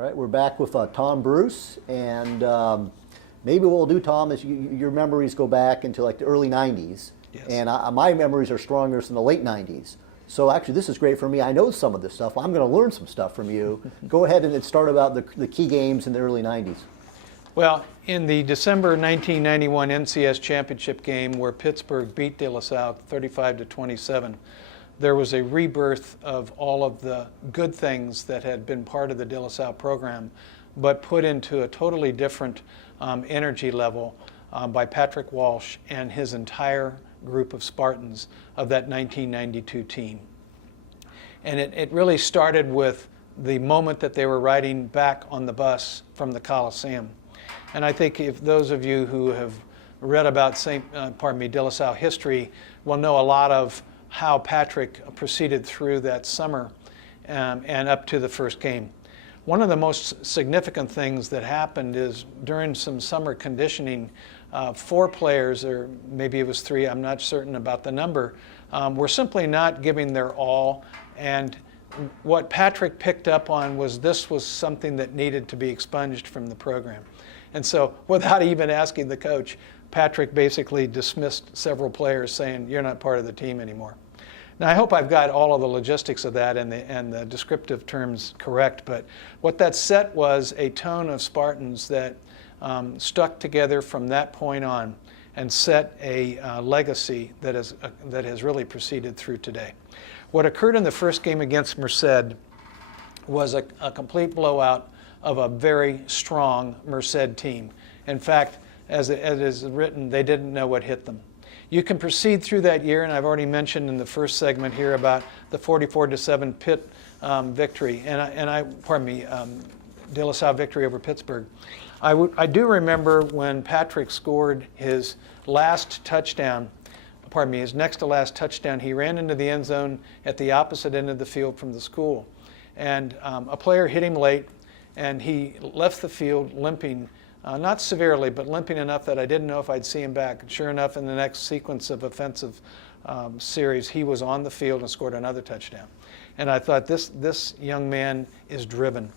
All right, we're back with Tom Bruce, and maybe what we'll do, Tom, is your memories go back into like the early 90s, Yes. and my memories are stronger than the late 90s. So actually, this is great for me. I know some of this stuff. I'm going to learn some stuff from you. Go ahead and start about the key games in the early 90s. Well, in the December 1991 NCS championship game where Pittsburgh beat De La Salle 35-27, there was a rebirth of all of the good things that had been part of the De La Salle program, but put into a totally different energy level by Patrick Walsh and his entire group of Spartans of that 1992 team. And it really started with the moment that they were riding back on the bus from the Coliseum. And I think if those of you who have read about De La Salle history will know a lot of how Patrick proceeded through that summer and up to the first game. One of the most significant things that happened is during some summer conditioning, 4 players, or maybe it was 3, I'm not certain about the number, were simply not giving their all. And what Patrick picked up on was this was something that needed to be expunged from the program. And so without even asking the coach, Patrick basically dismissed several players saying, you're not part of the team anymore. Now, I hope I've got all of the logistics of that and the descriptive terms correct, but what that set was a tone of Spartans that stuck together from that point on and set a legacy that has really proceeded through today. What occurred in the first game against Merced was a complete blowout of a very strong Merced team. In fact, as it is written, they didn't know what hit them. You can proceed through that year, and I've already mentioned in the first segment here about the 44-7 Pitt victory, De La Salle victory over Pittsburgh. I do remember when Patrick scored his last touchdown, his next to last touchdown, he ran into the end zone at the opposite end of the field from the school. And a player hit him late, and he left the field limping, not severely, but limping enough that I didn't know if I'd see him back. And sure enough, in the next sequence of offensive series, he was on the field and scored another touchdown. And I thought, this young man is driven.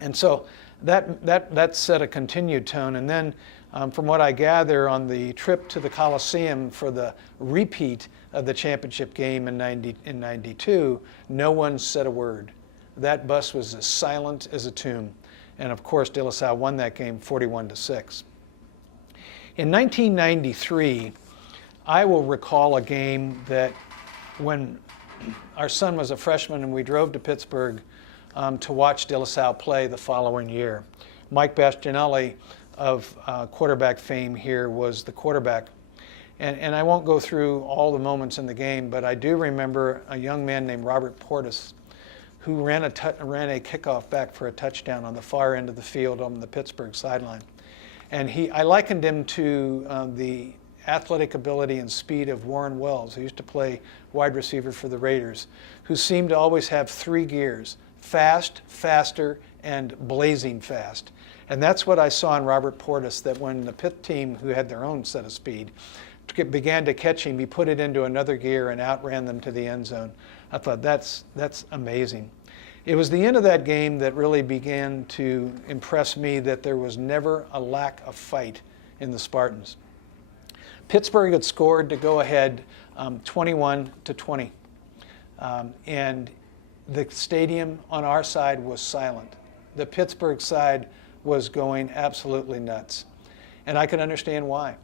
And so that set a continued tone. And then from what I gather, on the trip to the Coliseum for the repeat of the championship game in 92, no one said a word. That bus was as silent as a tomb. And of course, De La Salle won that game 41-6. In 1993, I will recall a game that when our son was a freshman and we drove to Pittsburgh to watch De La Salle play the following year. Mike Bastianelli of quarterback fame here was the quarterback. And I won't go through all the moments in the game, but I do remember a young man named Robert Portis who ran a kickoff back for a touchdown on the far end of the field on the Pittsburgh sideline. And I likened him to the athletic ability and speed of Warren Wells, who used to play wide receiver for the Raiders, who seemed to always have 3 gears: fast, faster, and blazing fast. And that's what I saw in Robert Portis, that when the Pitt team, who had their own set of speed, began to catch him, he put it into another gear and outran them to the end zone. I thought, that's amazing. It was the end of that game that really began to impress me that there was never a lack of fight in the Spartans. Pittsburgh had scored to go ahead 21-20. And the stadium on our side was silent. The Pittsburgh side was going absolutely nuts. And I could understand why.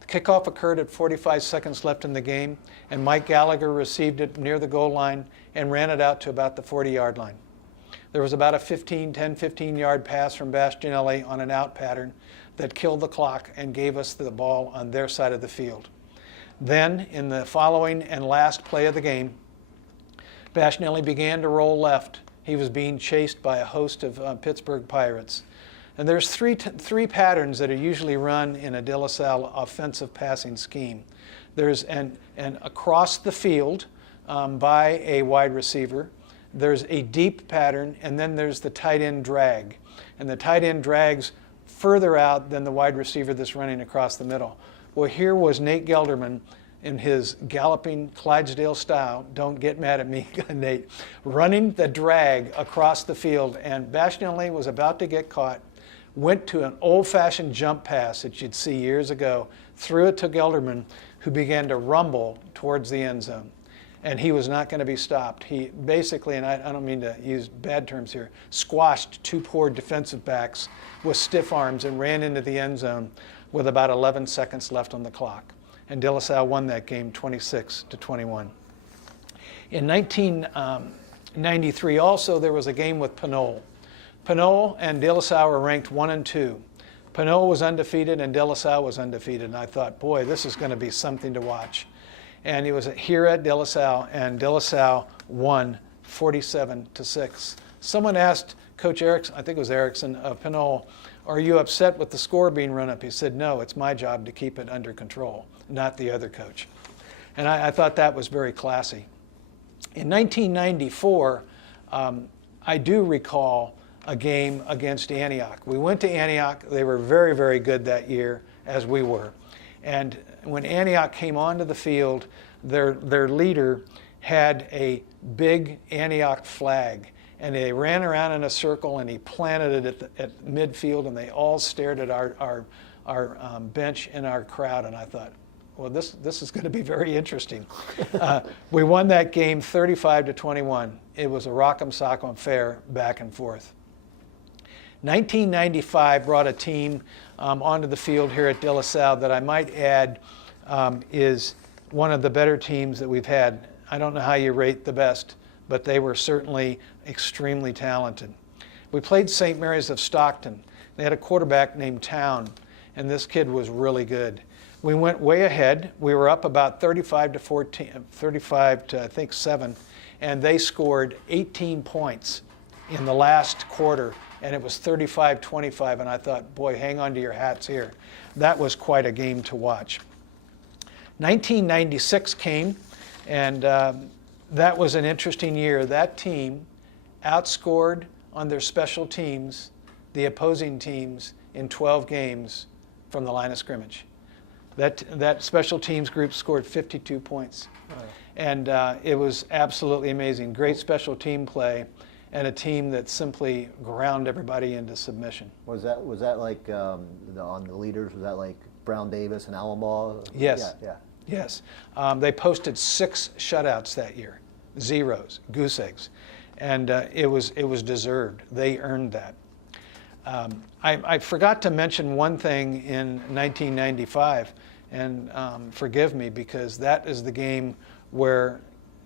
The kickoff occurred at 45 seconds left in the game, and Mike Gallagher received it near the goal line and ran it out to about the 40-yard line. There was about a 10-15-yard pass from Bastianelli on an out pattern that killed the clock and gave us the ball on their side of the field. Then, in the following and last play of the game, Bastianelli began to roll left. He was being chased by a host of Pittsburgh Pirates. And there's three patterns that are usually run in a De La Salle offensive passing scheme. There's an across the field by a wide receiver. There's a deep pattern, and then there's the tight end drag. And the tight end drags further out than the wide receiver that's running across the middle. Well, here was Nate Gelderman in his galloping Clydesdale style, don't get mad at me, Nate, running the drag across the field, and Bastianelli was about to get caught, went to an old-fashioned jump pass that you'd see years ago, threw it to Gelderman, who began to rumble towards the end zone. And he was not going to be stopped. He basically, and I don't mean to use bad terms here, squashed two poor defensive backs with stiff arms and ran into the end zone with about 11 seconds left on the clock. And De La Salle won that game 26-21. In 1993 also, there was a game with Pinole. Pinole and De La Salle were ranked 1 and 2. Pinole was undefeated and De La Salle was undefeated. And I thought, boy, this is going to be something to watch. And it was here at De La Salle, and De La Salle won 47-6. Someone asked Coach Erickson, I think it was Erickson of Pinole, are you upset with the score being run up? He said, no, it's my job to keep it under control, not the other coach. And I thought that was very classy. In 1994, I do recall a game against Antioch. We went to Antioch. They were very, very good that year, as we were. And when Antioch came onto the field, their leader had a big Antioch flag. And they ran around in a circle, and he planted it at midfield, and they all stared at our bench and our crowd. And I thought, well, this is going to be very interesting. We won that game 35-21. It was a rock'em sock'em affair, back and forth. 1995 brought a team onto the field here at De La Salle that I might add is one of the better teams that we've had. I don't know how you rate the best, but they were certainly extremely talented. We played St. Mary's of Stockton. They had a quarterback named Town, and this kid was really good. We went way ahead. We were up about 35 to I think 7, and they scored 18 points in the last quarter, and it was 35-25, and I thought, boy, hang on to your hats here. That was quite a game to watch. 1996 came, and that was an interesting year. That team outscored on their special teams the opposing teams in 12 games from the line of scrimmage. That special teams group scored 52 points. Wow. And it was absolutely amazing. Great special team play, and a team that simply ground everybody into submission. Was that like on the leaders? Was that like Brown Davis and Allenbaugh? Yes. Yeah. Yes. They posted 6 shutouts that year, zeros, goose eggs, and it was deserved. They earned that. I forgot to mention one thing in 1995, and forgive me, because that is the game where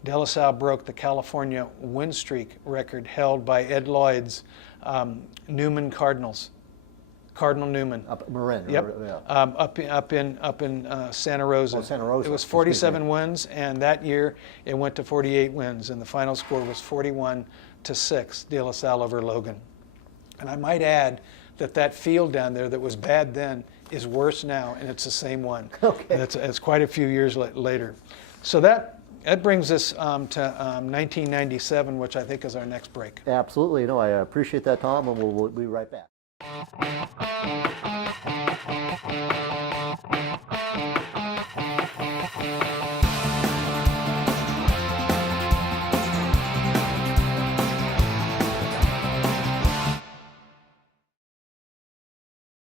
De La Salle broke the California win streak record held by Ed Lloyd's Newman Cardinals. Cardinal Newman. Up Marin. Yep. Yeah. Up in Santa Rosa. Oh, Santa Rosa. It was 47 wins, and that year it went to 48 wins, and the final score was 41-6, De La Salle over Logan. And I might add that field down there that was bad then is worse now, and it's the same one. Okay. And it's quite a few years later. So that brings us to 1997, which I think is our next break. Absolutely. No, I appreciate that, Tom, and we'll be right back.